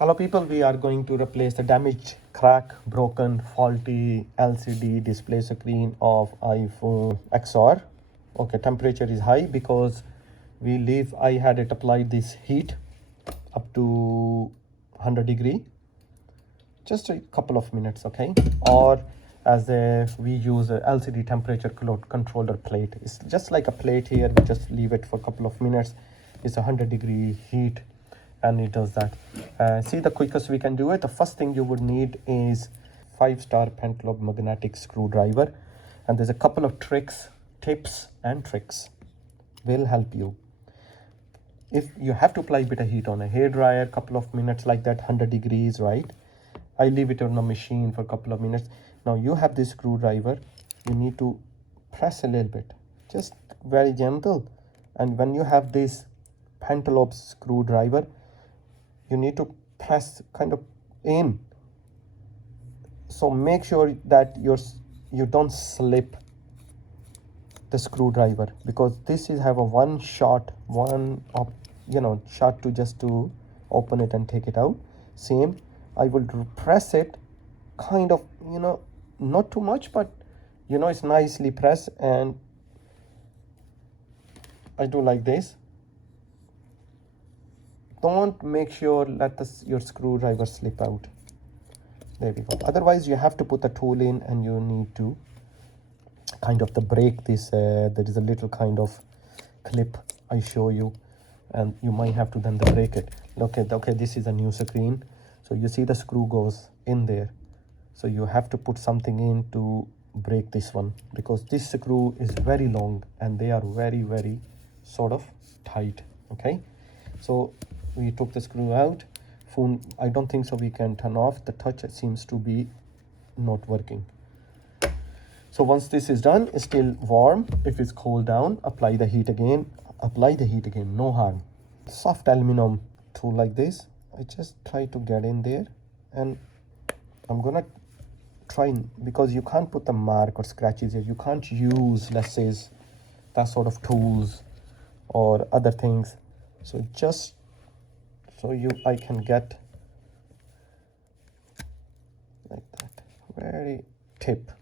Hello people, we are going to replace the damaged, crack, broken, faulty LCD display screen of iPhone XR. Okay, temperature is high because I had it applied this heat up to 100 degree, just a couple of minutes, okay? Or we use a LCD temperature controller plate. It's just like a plate here, we just leave it for a couple of minutes. It's 100 degree heat and it does that. See, the quickest we can do it, the first thing you would need is 5-star Pentalobe magnetic screwdriver, and there's a couple of tips and tricks will help you. If you have to apply a bit of heat on a hair dryer, couple of minutes like that, 100 degrees, right? I leave it on the machine for a couple of minutes. Now you have this screwdriver, you need to press a little bit, just very gentle. And when you have this Pentalobe screwdriver, you need to press kind of in. So make sure that you don't slip the screwdriver, because this is have a shot to just to open it and take it out. Same, I will press it kind of, not too much, but it's nicely pressed, and I do like this. Don't make sure let your screwdriver slip out. There we go. Otherwise you have to put the tool in and you need to kind of break this. There is a little kind of clip I show you, and you might have to then break it. Okay, this is a new screen, so you see the screw goes in there, so you have to put something in to break this one, because this screw is very long and they are very, very sort of tight. Okay, so we took the screw out. Phone, I don't think so we can turn off. The touch seems to be not working. So once this is done, it's still warm. If it's cooled down, apply the heat again, no harm. Soft aluminum tool like this, I just try to get in there, and I'm gonna try, because you can't put the mark or scratches here. You can't use, let's say, that sort of tools or other things. So just so I can get like that, very tip.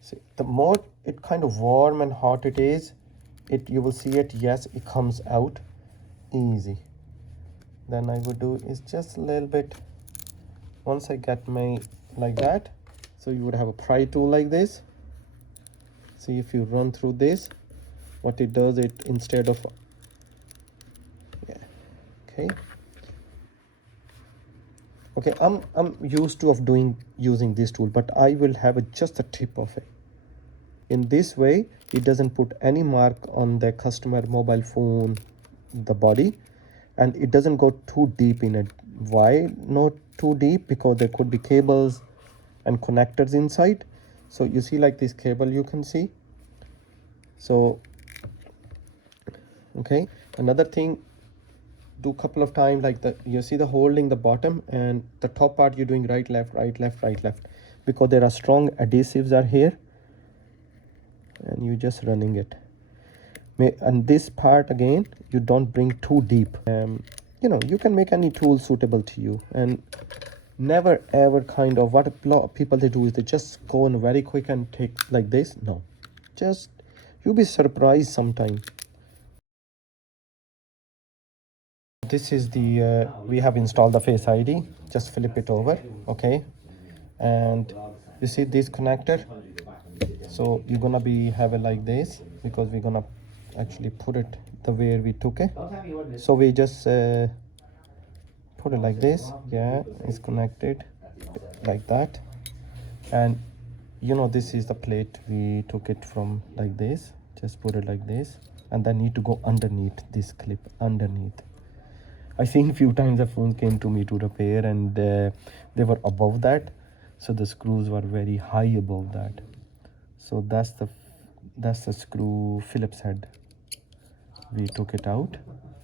See, the more it kind of warm and hot it is, you will see it, yes, it comes out easy. Then I would do is just a little bit. Once I get my like that, so you would have a pry tool like this. See, if you run through this, what it does, it instead of okay, I'm used to using this tool, but I will have just a tip of it. In this way, it doesn't put any mark on the customer mobile phone, the body, and it doesn't go too deep in it. Why not too deep? Because there could be cables and connectors inside. So you see, like this cable you can see. So okay, another thing, do couple of times like that. You see the holding the bottom, and the top part you're doing right left, because there are strong adhesives are here, and you just running it. And this part again, you don't bring too deep. You can make any tool suitable to you, and never ever kind of what people they do is they just go in very quick and take like this. No, just you'll be surprised sometime. This is the we have installed the Face ID. Just flip it over, okay, and you see this connector. So you're gonna have it like this, because we're gonna actually put it the way we took it. So we just put it like this. Yeah, it's connected like that, and this is the plate we took it from, like this. Just put it like this, and then need to go underneath this clip, underneath. I seen few times the phones came to me to repair, and they were above that, so the screws were very high above that. So that's the screw Phillips head. We took it out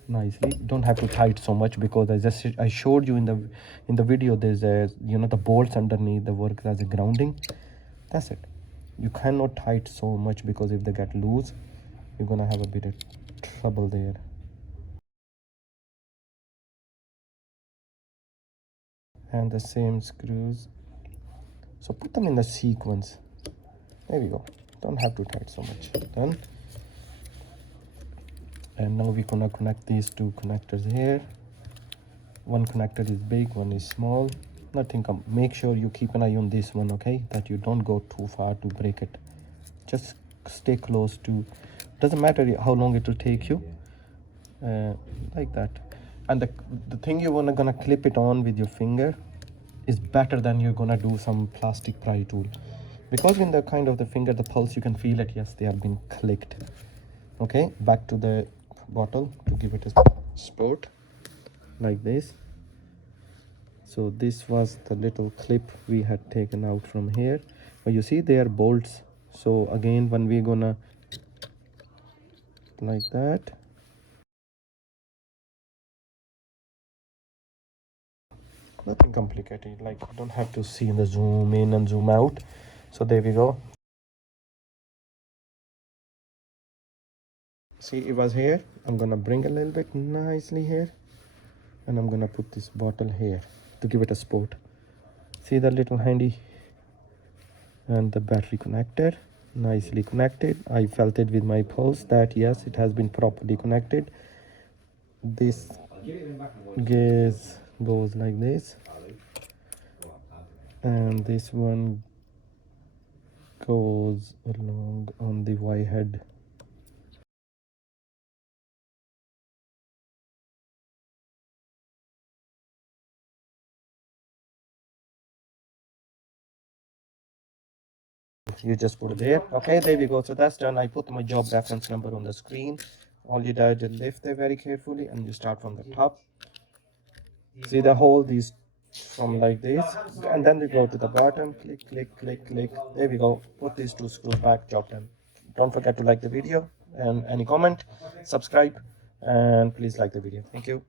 nicely. Don't have to tight so much, because I showed you in the video, there's the bolts underneath the work as a grounding. That's it. You cannot tight so much, because if they get loose, you're gonna have a bit of trouble there. and the same screws. So put them in the sequence. There we go. Don't have to tight so much. Done. And now we're gonna connect these two connectors here. One connector is big, one is small. Nothing. Make sure you keep an eye on this one, okay? That you don't go too far to break it. Just stay close to. Doesn't matter how long it will take you. Like that. And the thing you wanna gonna clip it on with your finger is better than you're gonna do some plastic pry tool, because in the kind of the finger, the pulse, you can feel it. Yes, they have been clicked. Okay, back to the bottle to give it a sport like this. So this was the little clip we had taken out from here, but you see they are bolts. So again, when we're gonna like that, nothing complicated, like you don't have to see the zoom in and zoom out. So there we go. See, it was here. I'm gonna bring a little bit nicely here, and I'm gonna put this bottle here to give it a sport. See the little handy and the battery connector, nicely connected. I felt it with my pulse that yes, it has been properly connected. This gaze goes like this, and this one goes along on the Y head. You just put it there. Okay, there we go. So that's done. I put my job reference number on the screen. All you do is lift there very carefully, and you start from the top. See the hole, these from like this, and then we go to the bottom. Click, click, click, click. There we go. Put these two screws back. Job done. Don't forget to like the video, and any comment, subscribe, and please like the video. Thank you.